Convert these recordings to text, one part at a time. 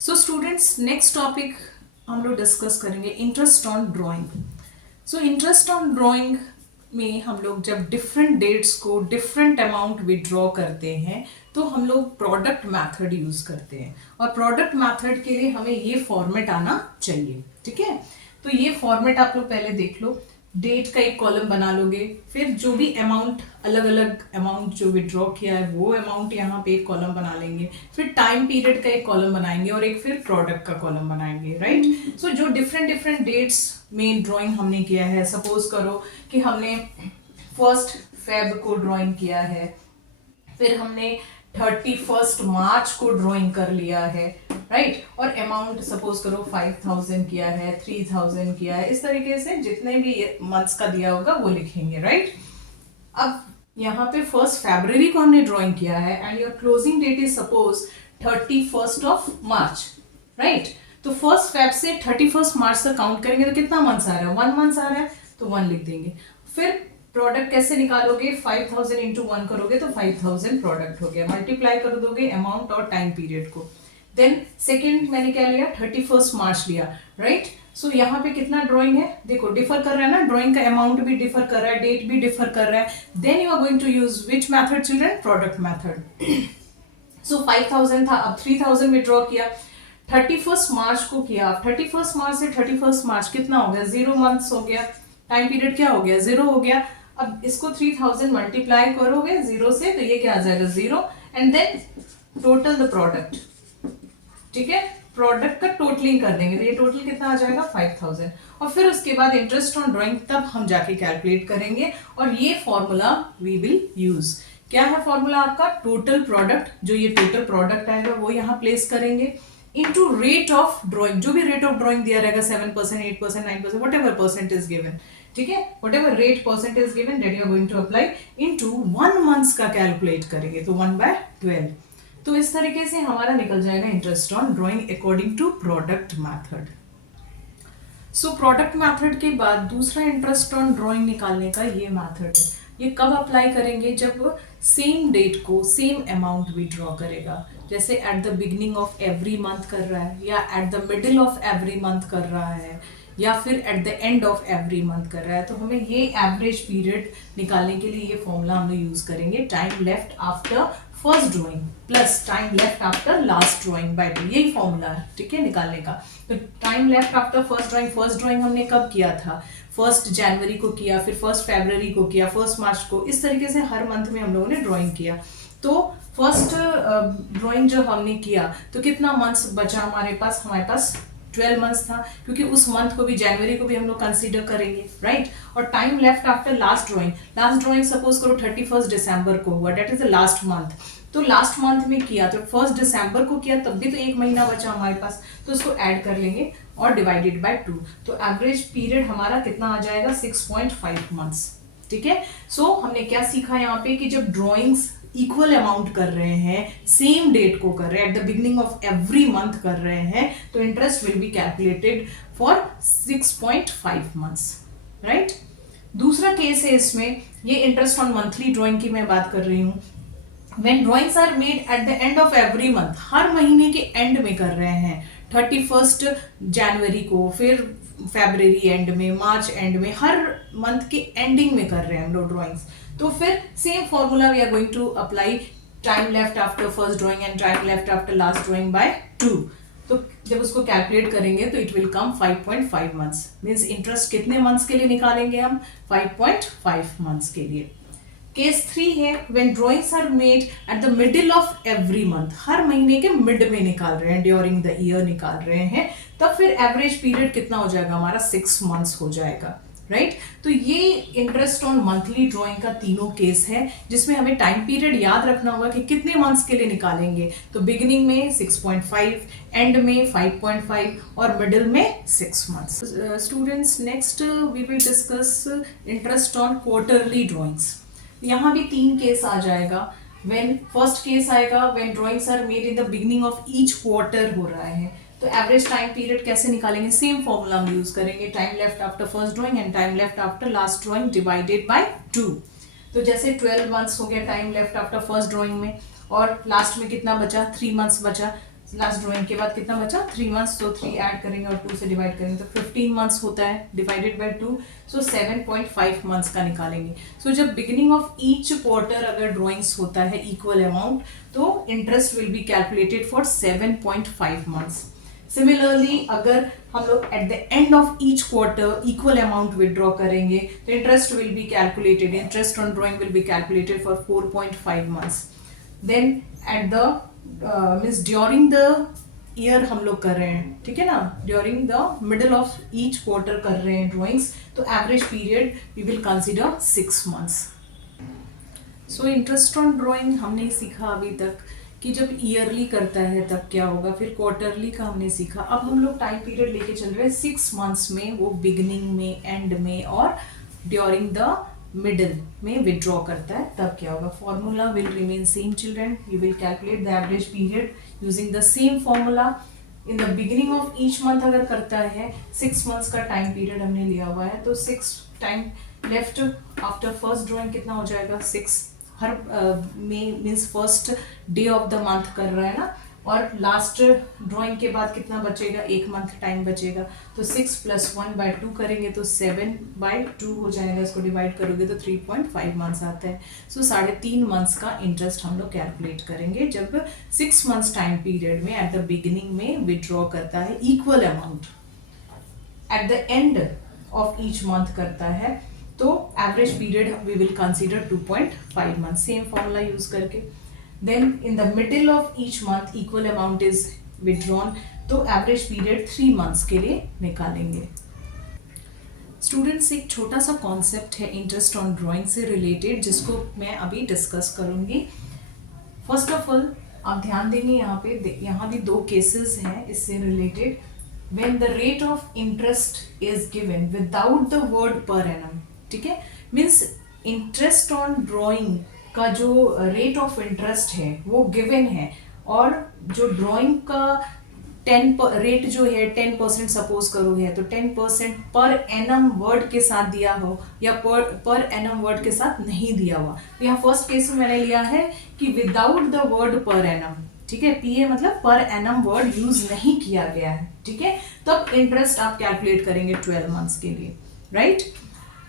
So students, next topic हम लोग discuss करेंगे interest on drawing. So interest on drawing में हम लोग जब डिफरेंट डेट्स को डिफरेंट अमाउंट विड्रॉ करते हैं तो हम लोग प्रोडक्ट मेथड यूज करते हैं, और प्रोडक्ट मेथड के लिए हमें ये फॉर्मेट आना चाहिए। ठीक है, तो ये फॉर्मेट आप लोग पहले देख लो। डेट का एक कॉलम बना लोगे, फिर जो भी अमाउंट, अलग अलग अमाउंट जो विड्रॉ किया है वो अमाउंट यहाँ पे एक कॉलम बना लेंगे, फिर टाइम पीरियड का एक कॉलम बनाएंगे और एक फिर प्रोडक्ट का कॉलम बनाएंगे। राइट, सो जो डिफरेंट डिफरेंट डेट्स में ड्राइंग हमने किया है, सपोज करो कि हमने 1 फेब को ड्राइंग किया है, फिर हमने 31 मार्च को ड्राइंग कर लिया है। राइट, और अमाउंट सपोज करो 5000 किया है, 3000 किया है, इस तरीके से जितने भी मंथ्स का दिया होगा वो लिखेंगे। राइट, अब यहाँ पे 1 फरवरी को हमने ड्राइंग किया है and your closing date is suppose 31 March. Right, तो 1 फेब से 31 मार्च तक काउंट करेंगे तो कितना मंथ्स आ रहा है? 1 मंथ आ रहा है, तो 1 लिख देंगे। फिर प्रोडक्ट कैसे निकालोगे? 5000 इंटू 1 करोगे तो 5000 प्रोडक्ट हो गया, मल्टीप्लाई कर दोगे अमाउंट और टाइम पीरियड को। देन सेकेंड मैंने क्या लिया? 31 मार्च लिया। राइट, सो यहाँ पे कितना ड्राइंग है? देखो डिफर कर रहा है ना, ड्राइंग का अमाउंट भी डिफर कर रहा है, डेट भी डिफर कर रहा है। Then you are going to use which method children? Product method. So 5000 था, अब 3000 विड्रॉ किया, 31 मार्च को किया। 31 मार्च से 31 मार्च कितना हो गया? 0 मंथ्स हो गया, टाइम पीरियड क्या हो गया? 0 हो गया। अब इसको 3000 मल्टीप्लाई करोगे 0 से तो ये क्या आ जाएगा? 0, and then total the product. ठीक है, प्रोडक्ट का टोटलिंग कर देंगे तो ये टोटल कितना आ जाएगा? 5000। और फिर उसके बाद इंटरेस्ट ऑन ड्राइंग तब हम जाके कैलकुलेट करेंगे, और ये फॉर्मूला वी विल यूज। क्या है फॉर्मूला आपका? टोटल प्रोडक्ट, जो ये टोटल प्रोडक्ट आएगा वो यहाँ प्लेस करेंगे इनटू रेट ऑफ ड्राइंग। जो भी रेट ऑफ ड्राइंग दिया रहेगा 7%, 8%, 9%, whatever percent is given. ठीक है, whatever rate percent is given that you are going to apply into 1 months का कैलकुलेट करेंगे तो 1/12। तो इस तरीके से हमारा निकल जाएगा interest on drawing according to product method. So product method के बाद दूसरा इंटरेस्ट ऑन ड्राइंग निकालने का ये मैथड है। ये कब अप्लाई करेंगे? जब सेम डेट को सेम अमाउंट विड्रॉ करेगा, जैसे eight the beginning of every month कर रहा है, या eight the middle of every month कर रहा है, या फिर eight the end of every month कर रहा है। तो हमें ये एवरेज पीरियड निकालने के लिए ये फॉर्मूला हम लोग यूज करेंगे, time left after first drawing plus time left after last drawing by 2। यही फॉर्मूला है, ठीक है, निकालने का। तो time left after first drawing हमने कब किया था? 1 जनवरी को किया, फिर 1 फरवरी को किया, 1 मार्च को। इस तरीके से हर मंथ में हम लोगों ने ड्राइंग किया। तो फर्स्ट ड्राइंग जो हमने किया तो कितना मंथ्स बचा हमारे पास? हमारे पास 12 मंथ्स था, क्योंकि उस मंथ को भी, जनवरी को भी हम लोग कंसीडर करेंगे। राइट, और time left after last drawing suppose करो 31 दिसंबर को हुआ, date is the last month. तो लास्ट मंथ में किया तो 1 दिसंबर को किया, तब भी तो 1 महीना बचा हमारे पास, तो उसको ऐड कर लेंगे और डिवाइडेड बाय 2। तो एवरेज पीरियड हमारा कितना आ जाएगा? 6.5 मंथ्स। ठीक है, सो हमने क्या सीखा यहाँ पे कि जब ड्रॉइंग्स इक्वल अमाउंट कर रहे हैं, सेम डेट को कर रहे हैं, eight the beginning of every month कर रहे हैं, तो interest will be calculated for 6.5 months. Right, दूसरा केस है इसमें, ये इंटरेस्ट ऑन मंथली ड्रॉइंग की मैं बात कर रही हूँ। When drawings are made at the end of every month, हर महीने के एंड में कर रहे हैं, 31 जनवरी को, फिर फरवरी एंड में, मार्च एंड में, हर मंथ के एंडिंग में कर रहे हैं हम लोग ड्रॉइंग्स। तो फिर same formula we are going to apply, time left after first drawing and time left after last drawing by 2। तो जब उसको कैलकुलेट करेंगे तो it will come 5.5 months. Means interest कितने मंथ्स के लिए निकालेंगे हम? 5.5 मंथ्स के लिए। केस 3 है, when drawings are made at the middle of every month, हर महीने के मिड में निकाल रहे हैं, ड्यूरिंग द ईयर निकाल रहे हैं, तब फिर एवरेज पीरियड कितना हो जाएगा हमारा? 6 मंथ्स हो जाएगा। राइट, तो ये इंटरेस्ट ऑन मंथली ड्रॉइंग का तीनों केस है, जिसमें हमें टाइम पीरियड याद रखना होगा कि कितने मंथ्स के लिए निकालेंगे। तो बिगिनिंग में 6.5, एंड में 5.5 और मिडिल में 6 months. Students, next we will discuss interest on quarterly drawings. यहाँ भी 3 केस आ जाएगा। व्हेन फर्स्ट केस आएगा when drawings are made in the beginning of each quarter हो रहा है, तो एवरेज टाइम पीरियड कैसे निकालेंगे? सेम फॉर्मूला हम यूज करेंगे, time left after first drawing and time left after last drawing divided by 2। तो जैसे 12 मंथ्स हो गया time left after first drawing में, और लास्ट में कितना बचा? 3 मंथ्स बचा। लास्ट ड्राइंग के बाद कितना बचा 3 मंथ्स, तो 3 ऐड करेंगे और 2 से डिवाइड करेंगे तो 15 मंथ्स होता है डिवाइडेड बाय 2, सो 7.5 मंथ्स का निकालेंगे. सो जब बिगिनिंग ऑफ ईच क्वार्टर अगर ड्राइंग्स होता है इक्वल अमाउंट तो interest will be calculated for 7.5 months. Similarly अगर हम लोग at the end of each quarter equal amount withdraw करेंगे तो interest will be calculated, interest on drawing will be calculated for 4.5 months. Then at the means during the year हम लोग कर रहे हैं, ठीक है ना, during the middle of each quarter कर रहे हैं ड्राइंग्स, तो average period we will consider 6 months. So interest on drawing हमने सीखा अभी तक कि जब ईयरली करता है तब क्या होगा, फिर क्वार्टरली का हमने सीखा. अब हम लोग टाइम पीरियड लेके चल रहे हैं 6 मंथ्स में, वो बिगिनिंग में, एंड में और ड्यूरिंग द मिडल में विड्रॉ करता है तब क्या होगा. Formula will remain same children. You will calculate the average period using the same formula. In the beginning of each month अगर करता है 6 मंथ्स का टाइम पीरियड हमने लिया हुआ है तो 6 time left after first drawing कितना हो जाएगा 6. हर में means first day of the month कर रहा है ना, और लास्ट ड्राइंग के बाद कितना बचेगा, 1 मंथ टाइम बचेगा. तो 6 + 1/2 करेंगे तो 7/2 हो जाएगा. इसको डिवाइड करोगे तो 3.5 मंथ्स आता है. सो 3.5 मंथ्स का इंटरेस्ट हम लोग कैलकुलेट करेंगे जब 6 मंथ्स टाइम पीरियड में एट द बिगिनिंग में विड्रॉ करता है equal amount, at the end of each month करता है तो average period we will consider 2.5 month. Same formula use करके. Then in the middle of each month equal amount is withdrawn, तो average period 3 months के लिए निकालेंगे. Students, एक छोटा सा कॉन्सेप्ट है इंटरेस्ट ऑन ड्राइंग से रिलेटेड जिसको मैं अभी डिस्कस करूंगी. फर्स्ट ऑफ ऑल आप ध्यान देंगे यहाँ भी 2 केसेस हैं इससे related. When the rate of interest is given without the word per annum, ठीक है, मीन्स इंटरेस्ट ऑन ड्राइंग का जो रेट ऑफ इंटरेस्ट है वो गिवन है और जो ड्राइंग का 10 रेट जो है 10% सपोज करो है तो 10% पर एनम वर्ड के साथ दिया हो या पर एनम वर्ड के साथ नहीं दिया हुआ. तो यहाँ फर्स्ट केस में मैंने लिया है कि without the word per annum, ठीक है, पीए मतलब पर एनम वर्ड यूज नहीं किया गया है, ठीक है, तब इंटरेस्ट आप कैलकुलेट करेंगे 12 मंथ्स के लिए, राइट.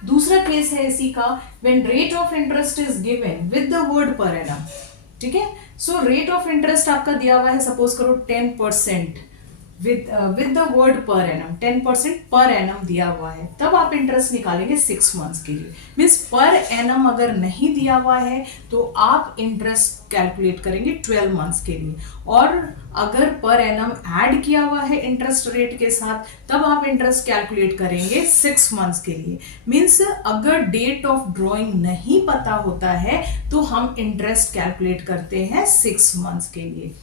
दूसरा केस है इसी का, when rate of interest is given with the word per annum, ठीक है. सो रेट ऑफ इंटरेस्ट आपका दिया हुआ है सपोज करो 10% with the word per annum, 10% per annum दिया हुआ है, तब आप इंटरेस्ट निकालेंगे 6 मंथ्स के लिए. मीन्स पर एनम अगर नहीं दिया हुआ है तो आप इंटरेस्ट कैलकुलेट करेंगे 12 मंथ्स के लिए, और अगर पर एनम ऐड किया हुआ है इंटरेस्ट रेट के साथ तब आप इंटरेस्ट कैलकुलेट करेंगे 6 मंथ्स के लिए. मीन्स अगर डेट ऑफ ड्राइंग नहीं पता होता है तो हम इंटरेस्ट कैलकुलेट करते हैं 6 मंथ्स के लिए.